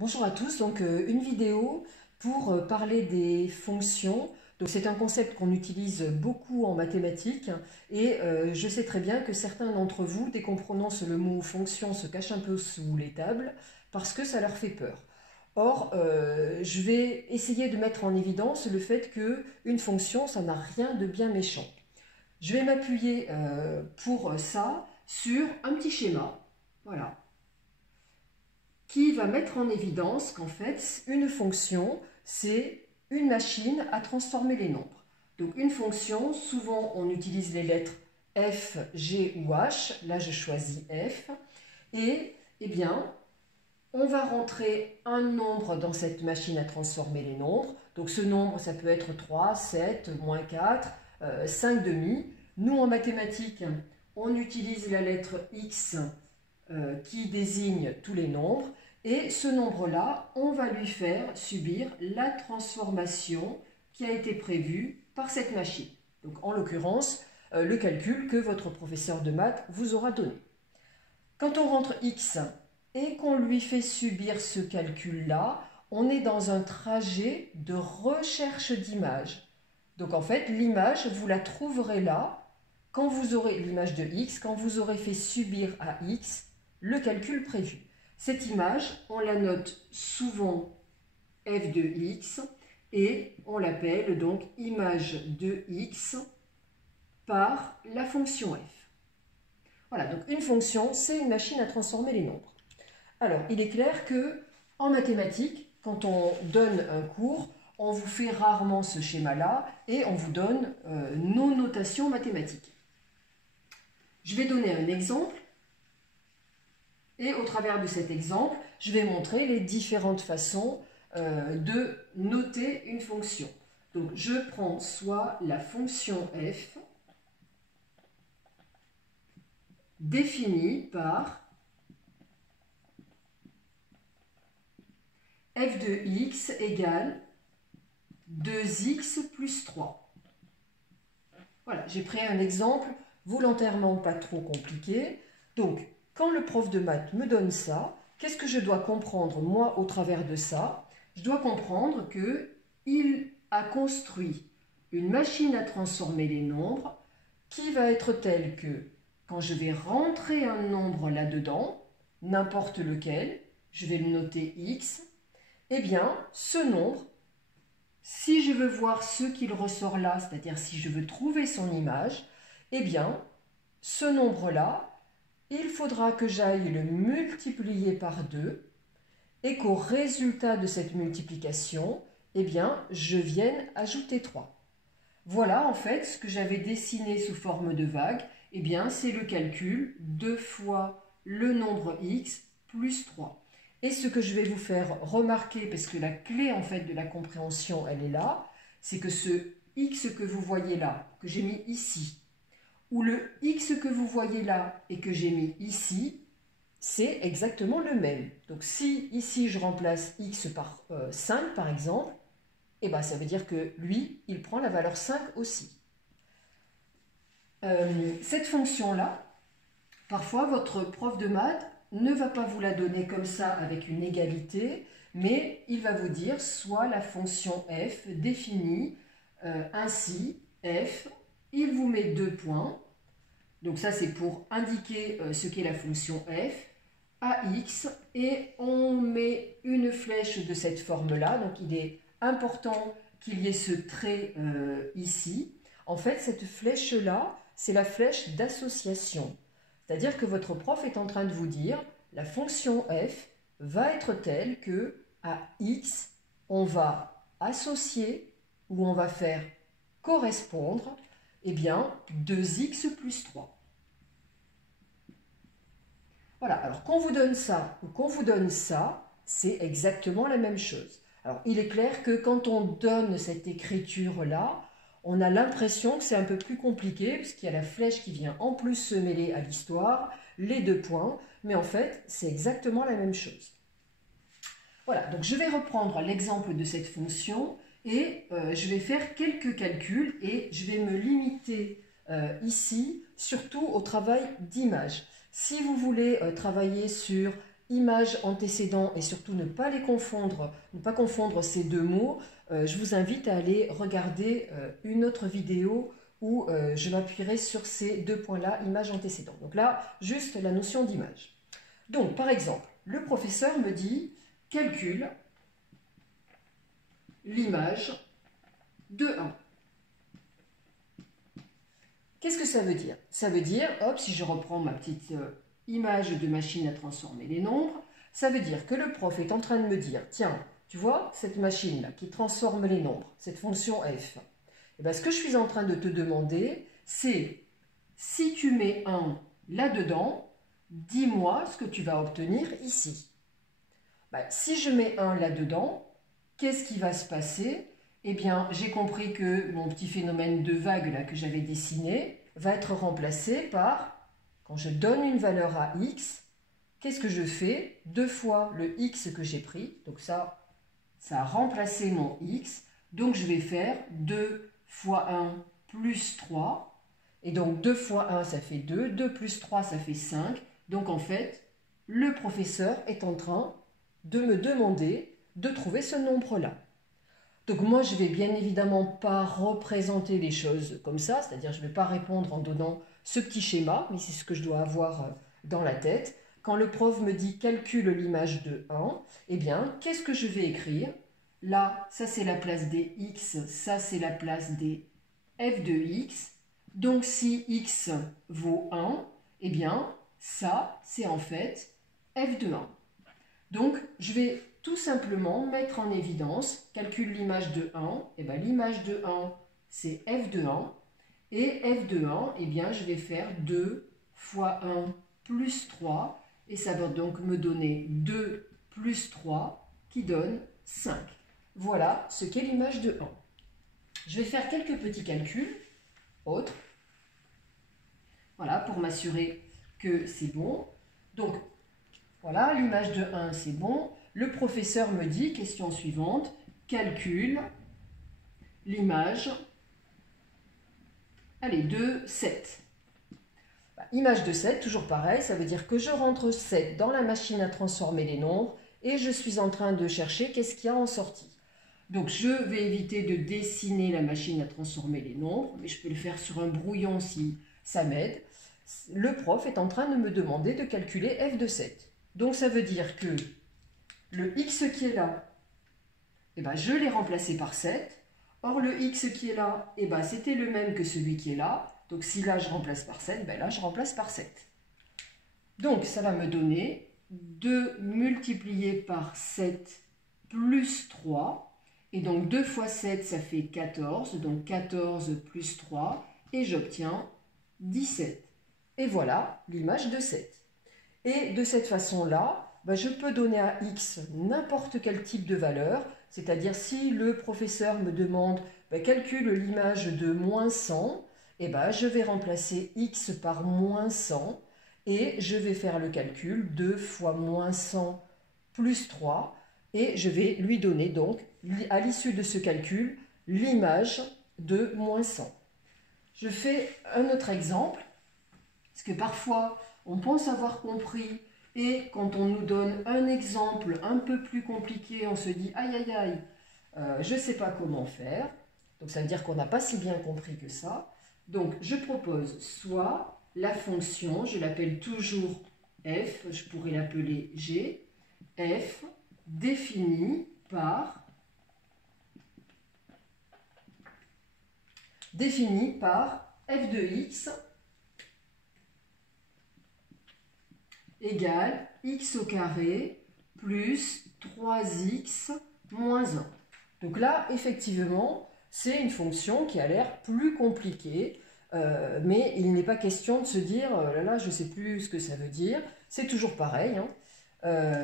Bonjour à tous, donc une vidéo pour parler des fonctions. Donc c'est un concept qu'on utilise beaucoup en mathématiques et je sais très bien que certains d'entre vous, dès qu'on prononce le mot fonction, se cachent un peu sous les tables parce que ça leur fait peur. Or, je vais essayer de mettre en évidence le fait qu'une fonction, ça n'a rien de bien méchant. Je vais m'appuyer pour ça sur un petit schéma, voilà, qui va mettre en évidence qu'en fait, une fonction, c'est une machine à transformer les nombres. Donc une fonction, souvent on utilise les lettres F, G ou H, là je choisis F, et eh bien, on va rentrer un nombre dans cette machine à transformer les nombres. Donc ce nombre, ça peut être 3, 7, moins 4, 5 demi. Nous, en mathématiques, on utilise la lettre X qui désigne tous les nombres. Et ce nombre-là, on va lui faire subir la transformation qui a été prévue par cette machine. Donc en l'occurrence, le calcul que votre professeur de maths vous aura donné. Quand on rentre X et qu'on lui fait subir ce calcul-là, on est dans un trajet de recherche d'image. Donc en fait, l'image, vous la trouverez là, quand vous aurez l'image de X, quand vous aurez fait subir à X le calcul prévu. Cette image, on la note souvent f de x et on l'appelle donc image de x par la fonction f. Voilà, donc une fonction, c'est une machine à transformer les nombres. Alors, il est clair que en mathématiques, quand on donne un cours, on vous fait rarement ce schéma-là et on vous donne nos notations mathématiques. Je vais donner un exemple. Et au travers de cet exemple, je vais montrer les différentes façons de noter une fonction. Donc, je prends soit la fonction f définie par f de x égale 2x plus 3. Voilà, j'ai pris un exemple volontairement pas trop compliqué. Donc, quand le prof de maths me donne ça, qu'est-ce que je dois comprendre, moi, au travers de ça? Je dois comprendre qu'il a construit une machine à transformer les nombres qui va être telle que, quand je vais rentrer un nombre là-dedans, n'importe lequel, je vais le noter x, eh bien, ce nombre, si je veux voir ce qu'il ressort là, c'est-à-dire si je veux trouver son image, eh bien, ce nombre-là, il faudra que j'aille le multiplier par 2 et qu'au résultat de cette multiplication, eh bien, je vienne ajouter 3. Voilà en fait ce que j'avais dessiné sous forme de vague. Eh bien, c'est le calcul 2 fois le nombre x plus 3. Et ce que je vais vous faire remarquer, parce que la clé en fait de la compréhension, elle est là, c'est que ce x que vous voyez là, que j'ai mis ici, ou le x que vous voyez là et que j'ai mis ici, c'est exactement le même. Donc si ici je remplace x par 5 par exemple, eh ben, ça veut dire que lui, il prend la valeur 5 aussi. Cette fonction-là, parfois votre prof de maths ne va pas vous la donner comme ça avec une égalité, mais il va vous dire soit la fonction f définie ainsi, f, il vous met 2 points, donc ça c'est pour indiquer ce qu'est la fonction f, ax, et on met une flèche de cette forme-là, donc il est important qu'il y ait ce trait ici. En fait, cette flèche-là, c'est la flèche d'association, c'est-à-dire que votre prof est en train de vous dire la fonction f va être telle que à x, on va associer ou on va faire correspondre eh bien, 2x plus 3. Voilà, alors qu'on vous donne ça ou qu'on vous donne ça, c'est exactement la même chose. Alors, il est clair que quand on donne cette écriture-là, on a l'impression que c'est un peu plus compliqué, puisqu'il y a la flèche qui vient en plus se mêler à l'histoire, les 2 points, mais en fait, c'est exactement la même chose. Voilà, donc je vais reprendre l'exemple de cette fonction, et je vais faire quelques calculs et je vais me limiter ici, surtout au travail d'image. Si vous voulez travailler sur image antécédent et surtout ne pas confondre ces deux mots, je vous invite à aller regarder une autre vidéo où je m'appuierai sur ces deux points-là, image antécédent. Donc là, juste la notion d'image. Donc, par exemple, le professeur me dit « Calcule l'image de 1 ». Qu'est-ce que ça veut dire? Ça veut dire, hop, si je reprends ma petite image de machine à transformer les nombres, ça veut dire que le prof est en train de me dire, tiens, tu vois, cette machine-là qui transforme les nombres, cette fonction f, et bien, ce que je suis en train de te demander, c'est si tu mets 1 là-dedans, dis-moi ce que tu vas obtenir ici. Ben, si je mets 1 là-dedans, qu'est-ce qui va se passer? Eh bien, j'ai compris que mon petit phénomène de vague là, que j'avais dessiné va être remplacé par, quand je donne une valeur à x, qu'est-ce que je fais? 2 fois le x que j'ai pris, donc ça a remplacé mon x, donc je vais faire 2 fois 1 plus 3, et donc 2 fois 1 ça fait 2, 2 plus 3 ça fait 5, donc en fait, le professeur est en train de me demander de trouver ce nombre-là. Donc moi, je ne vais bien évidemment pas représenter les choses comme ça, c'est-à-dire je ne vais pas répondre en donnant ce petit schéma, mais c'est ce que je dois avoir dans la tête. Quand le prof me dit « calcule l'image de 1 », eh bien, qu'est-ce que je vais écrire? Là, ça c'est la place des x, ça c'est la place des f de x. Donc si x vaut 1, eh bien, ça c'est en fait f de 1. Donc, je vais tout simplement mettre en évidence, calcule l'image de 1, et bien l'image de 1, c'est f de 1, et f de 1, eh bien je vais faire 2 fois 1 plus 3, et ça va donc me donner 2 plus 3, qui donne 5. Voilà ce qu'est l'image de 1. Je vais faire quelques petits calculs, autres, voilà, pour m'assurer que c'est bon. Donc, voilà, l'image de 1, c'est bon. Le professeur me dit, question suivante, calcule l'image, allez, de 7. Image de 7, toujours pareil, ça veut dire que je rentre 7 dans la machine à transformer les nombres et je suis en train de chercher qu'est-ce qu'il y a en sortie. Donc, je vais éviter de dessiner la machine à transformer les nombres, mais je peux le faire sur un brouillon si ça m'aide. Le prof est en train de me demander de calculer f de 7. Donc, ça veut dire que le x qui est là, eh ben, je l'ai remplacé par 7. Or, le x qui est là, eh ben, c'était le même que celui qui est là. Donc, si là, je remplace par 7, ben là, je remplace par 7. Donc, ça va me donner 2 multiplié par 7 plus 3. Et donc, 2 fois 7, ça fait 14. Donc, 14 plus 3. Et j'obtiens 17. Et voilà l'image de 7. Et de cette façon-là, ben, je peux donner à x n'importe quel type de valeur. C'est-à-dire, si le professeur me demande ben, calcule l'image de moins 100, eh ben, je vais remplacer x par moins 100 et je vais faire le calcul 2 fois moins 100 plus 3 et je vais lui donner donc, à l'issue de ce calcul, l'image de moins 100. Je fais un autre exemple, parce que parfois on pense avoir compris et quand on nous donne un exemple un peu plus compliqué, on se dit aïe aïe aïe, je ne sais pas comment faire. Donc ça veut dire qu'on n'a pas si bien compris que ça. Donc je propose soit la fonction, je l'appelle toujours f, je pourrais l'appeler g, f définie par f de x égale x au carré plus 3x moins 1. Donc là, effectivement, c'est une fonction qui a l'air plus compliquée, mais il n'est pas question de se dire « là là, je ne sais plus ce que ça veut dire ». C'est toujours pareil, hein.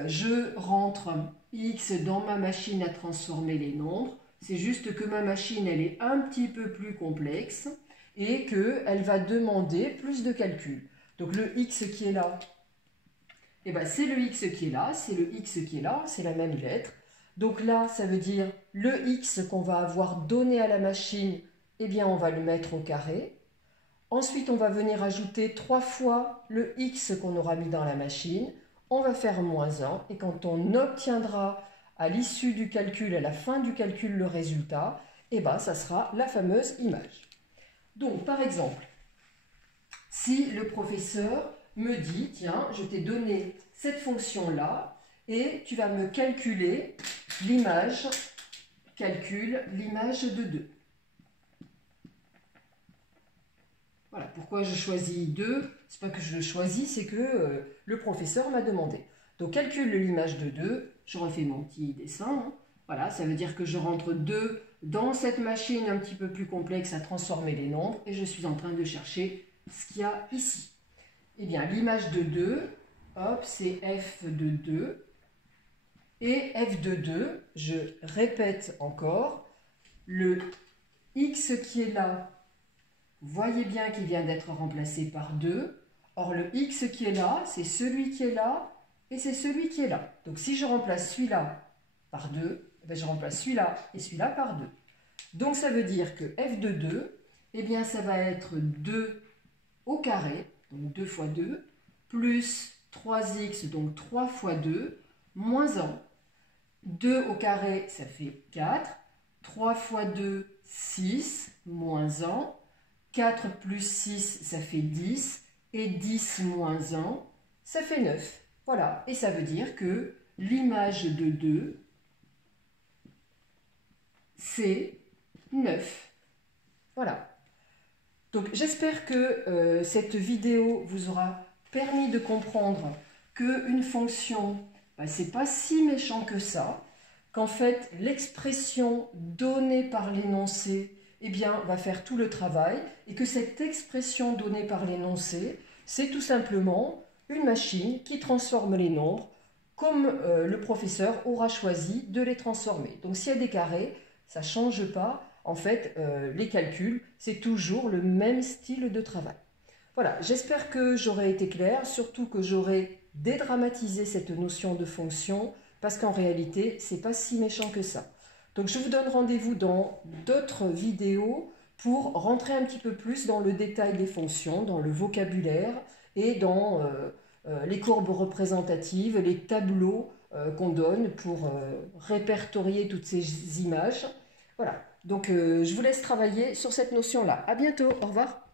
Je rentre x dans ma machine à transformer les nombres. C'est juste que ma machine, elle est un petit peu plus complexe et qu'elle va demander plus de calculs. Donc le x qui est là, eh ben, c'est le x qui est là, c'est le x qui est là, c'est la même lettre. Donc là, ça veut dire le x qu'on va avoir donné à la machine, eh bien on va le mettre au carré. Ensuite, on va venir ajouter 3 fois le x qu'on aura mis dans la machine. on va faire moins 1, et quand on obtiendra à l'issue du calcul, à la fin du calcul, le résultat, et ben, ça sera la fameuse image. Donc, par exemple, si le professeur me dit, tiens, je t'ai donné cette fonction-là, et tu vas me calculer l'image, calcule l'image de 2. Voilà, pourquoi je choisis 2? C'est pas que je le choisis, c'est que le professeur m'a demandé. Donc, calcule l'image de 2, je refais mon petit dessin. Hein. Voilà, ça veut dire que je rentre 2 dans cette machine un petit peu plus complexe à transformer les nombres, et je suis en train de chercher ce qu'il y a ici. Eh bien, l'image de 2, hop, c'est f de 2. Et f de 2, je répète encore, le x qui est là, vous voyez bien qu'il vient d'être remplacé par 2. Or, le x qui est là, c'est celui qui est là et c'est celui qui est là. Donc, si je remplace celui-là par 2, eh bien, je remplace celui-là et celui-là par 2. Donc, ça veut dire que f de 2, eh bien, ça va être 2 au carré, donc 2 fois 2, plus 3x, donc 3 fois 2, moins 1. 2 au carré, ça fait 4. 3 fois 2, 6, moins 1. 4 plus 6, ça fait 10. Et 10 moins 1, ça fait 9. Voilà, et ça veut dire que l'image de 2, c'est 9. Voilà. Donc j'espère que cette vidéo vous aura permis de comprendre qu'une fonction, c'est pas si méchant que ça, qu'en fait l'expression donnée par l'énoncé va faire tout le travail, et que cette expression donnée par l'énoncé, c'est tout simplement une machine qui transforme les nombres comme le professeur aura choisi de les transformer. Donc s'il y a des carrés, ça ne change pas. En fait, les calculs, c'est toujours le même style de travail. Voilà, j'espère que j'aurai été claire, surtout que j'aurai dédramatisé cette notion de fonction, parce qu'en réalité, ce n'est pas si méchant que ça. Donc je vous donne rendez-vous dans d'autres vidéos pour rentrer un petit peu plus dans le détail des fonctions, dans le vocabulaire et dans les courbes représentatives, les tableaux qu'on donne pour répertorier toutes ces images. Voilà, donc je vous laisse travailler sur cette notion-là. À bientôt, au revoir.